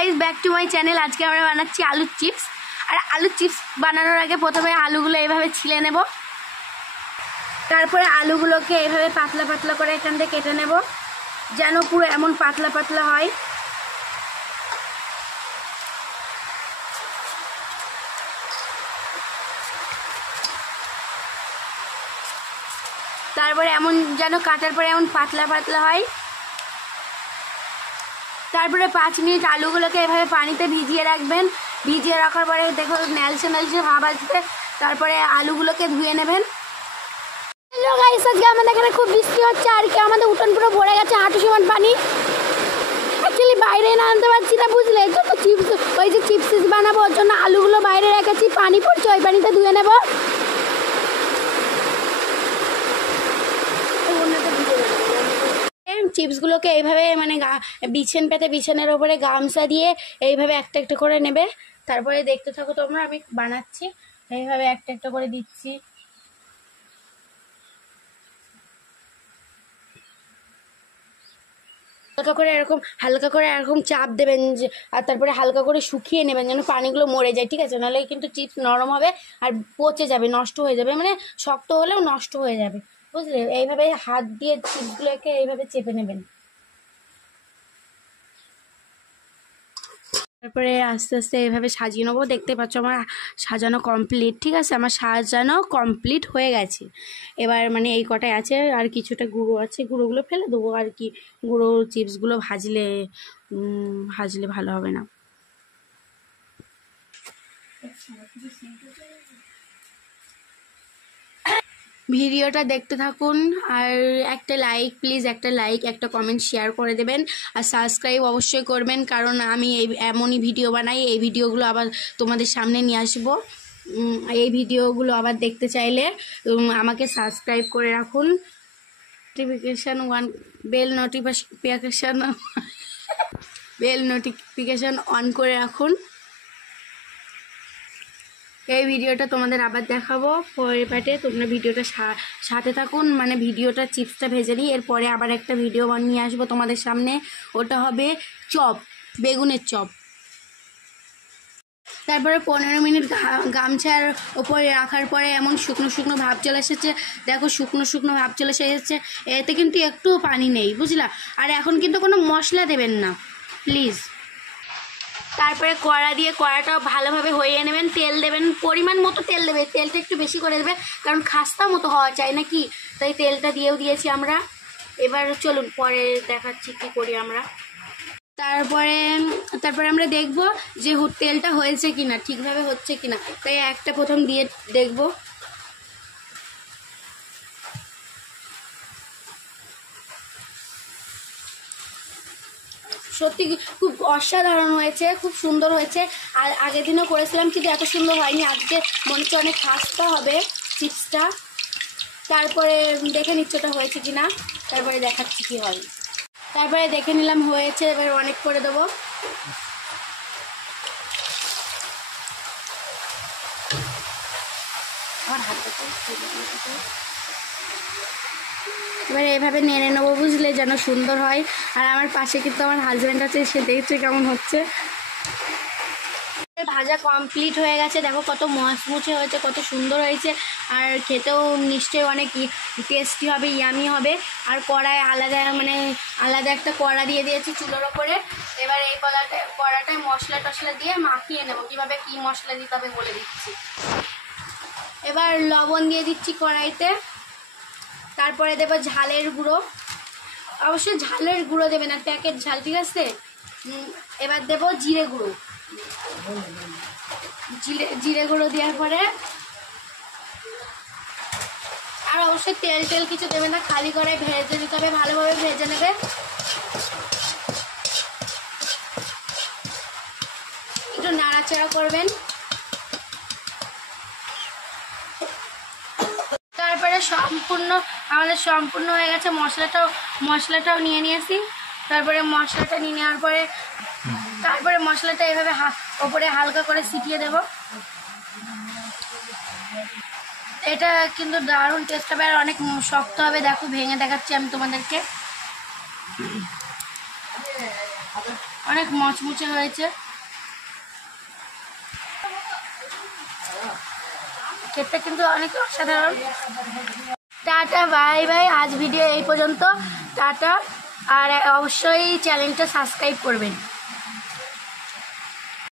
Guys, back to my channel. আজকে আমরা বানাচ্ছি আলুর চিপস। আর আলুর চিপস বানানোর আগে প্রথমে আলুগুলো এইভাবে ছিলে নেব। তারপরে আলুগুলোকে এইভাবে পাতলা পাতলা করে এখান থেকে কেটে নেব, যেন পুরো এমন পাতলা পাতলা হয়। তারপরে এমন যেন কাটার পরে এমন পাতলা পাতলা হয়। তারপরে 5 মিনিট আলুগুলোকে এভাবে পানিতে ভিজিয়ে রাখবেন। ভিজিয়ে রাখার পরে দেখো ন্যালসে ন্যালসে ভাব আসবে। তারপরে আলুগুলোকে ধুয়ে নেবেন। হ্যালো গাইস, আজকে আমাদের এখানে খুব বৃষ্টি হচ্ছে আর কি আমাদের উঠোন পুরো ভরে গেছে হাঁটু সমান পানি। অ্যাকচুয়ালি বাইরে না আনতে পারছি না, বুঝলে? তো চিপস, ওই যে চিপস বানাবো ওর জন্য আলুগুলো বাইরে রেখেছি, পানি পড়ছে, ওই পানিতে ধুয়ে নেব। চিপসগুলোকে এইভাবে মানে বিছান পেতে বিছানের ওপরে গামছা দিয়ে এইভাবে একটা একটা করে নেবে। তারপরে দেখতে থাকো তোমরা, আমি বানাচ্ছি। এইভাবে একটা একটা করে দিচ্ছি। হালকা করে এরকম চাপ দেবেন, আর তারপরে হালকা করে শুকিয়ে নেবেন যেন পানিগুলো মরে যায়, ঠিক আছে? নাহলে কিন্তু চিপস নরম হবে আর পচে যাবে, নষ্ট হয়ে যাবে, মানে শক্ত হলেও নষ্ট হয়ে যাবে, বুঝলে? এইভাবে হাত দিয়ে চিপসগুলোকে এইভাবে চেপে নেবেন। তারপরে আস্তে আস্তে এইভাবে সাজিয়ে নেবো। দেখতে পাচ্ছ আমার সাজানো কমপ্লিট, ঠিক আছে? আমার সাজানো কমপ্লিট হয়ে গেছে। এবার মানে এই কটাই আছে, আর কিছুটা গুঁড়ো আছে, গুঁড়োগুলো ফেলে দেবো আর কি। গুঁড়ো চিপসগুলো ভাজলে ভালো হবে না। ভিডিওটা দেখতে থাকুন, আর একটা লাইক, প্লিজ একটা লাইক, একটা কমেন্ট, শেয়ার করে দেবেন, আর সাবস্ক্রাইব অবশ্যই করবেন, কারণ আমি এমনই ভিডিও বানাই। এই ভিডিওগুলো আবার তোমাদের সামনে নিয়ে আসবো। এই ভিডিওগুলো আবার দেখতে চাইলে আমাকে সাবস্ক্রাইব করে রাখুন। বেল নোটিফিকেশান অন করে রাখুন। এই ভিডিওটা তোমাদের আবার দেখাবো পরের পার্টে, তোমরা ভিডিওটা সাথে থাকুন। মানে ভিডিওটা চিপসটা ভেজে নিই, এরপরে আবার একটা ভিডিও নিয়ে আসবো তোমাদের সামনে। ওটা হবে চপ, বেগুনের চপ। তারপরে 15 মিনিট গামছার ওপরে রাখার পরে এমন শুকনো শুকনো ভাব চলে এসেছে। দেখো শুকনো শুকনো ভাব চলে এসেছে, এতে কিন্তু একটুও পানি নেই, বুঝলা? আর এখন কিন্তু কোনো মশলা দেবেন না, প্লিজ। তারপরে কড়া দিয়ে কড়াটাও ভালোভাবে হইয়ে নেবেন। তেল দেবেন, পরিমাণ মতো তেল দেবে, তেলটা একটু বেশি করে দেবে, কারণ খাস্তা মতো হওয়া চাই নাকি, তাই তেলটা দিয়েও দিয়েছি আমরা। এবার চলুন পরে দেখাচ্ছি কি করি আমরা। তারপরে আমরা দেখব যে তেলটা হয়েছে কিনা, ঠিকভাবে হচ্ছে কিনা, তাই একটা প্রথম দিয়ে দেখব। সত্যি খুব অসাধারণ হয়েছে, খুব সুন্দর হয়েছে। আর আগের দিনও করেছিলাম কিন্তু এত সুন্দর হয়নি। আজকে মনে হচ্ছে অনেক খাস্তা হবে চিপসটা। তারপরে দেখে নিচ্ছি ওটা হয়েছে কিনা, তারপরে দেখাচ্ছি কি হয়। তারপরে দেখে নিলাম হয়েছে, এবার অনেক করে দেবো। আমার হাতটা এবারে এভাবে নেড়ে নেবো, বুঝলে, যেন সুন্দর হয়। আর আমার পাশে কিন্তু আমার হাজব্যান্ড আছে, সে দেখছে কেমন হচ্ছে। ভাজা কমপ্লিট হয়ে গেছে, দেখো কত মচমুচে হয়েছে, কত সুন্দর হয়েছে। আর খেতেও নিশ্চয়ই অনেক টেস্টি হবে, ইয়ামি হবে। আর কড়ায় আলাদা একটা কড়া দিয়ে দিয়েছি চুলোর ওপরে। এবার এই কড়াটায় মশলা টশলা দিয়ে মাখিয়ে নেবো। কীভাবে কী মশলা দিতে হবে বলে দিচ্ছি। এবার লবণ দিয়ে দিচ্ছি কড়াইতে। তারপরে দেবো ঝালের গুঁড়ো, অবশ্যই ঝালের গুঁড়ো দেবে না, প্যাকেট ঝাল, ঠিক আছে? এবার দেবো জিরে গুঁড়ো। জিরে গুঁড়ো দেওয়ার পরে আর অবশ্যই তেল কিছু দেবে না, খালি করে ভেজে দিতে হবে, ভালোভাবে ভেজে নেবে। একটু নাড়াচাড়া করবেন। তারপরে আমাদের সম্পূর্ণ হয়ে গেছে। মশলাটাও নিয়ে নিয়েছি। তারপরে মশলাটা নিয়ে নেওয়ার পরে তারপরে মশলাটা এভাবে ওপরে হালকা করে ছিটিয়ে দেব। এটা কিন্তু দারুণ টেস্ট হবে, আর অনেক শক্ত হবে। দেখো ভেঙে দেখাচ্ছি আমি তোমাদেরকে। অনেক মচমুচে হয়েছে, খেতে কিন্তু অনেক অসাধারণ। টাটা বাই বাই, আজ ভিডিও এই পর্যন্ত, টাটা। আর অবশ্যই চ্যানেলটা সাবস্ক্রাইব করবেন।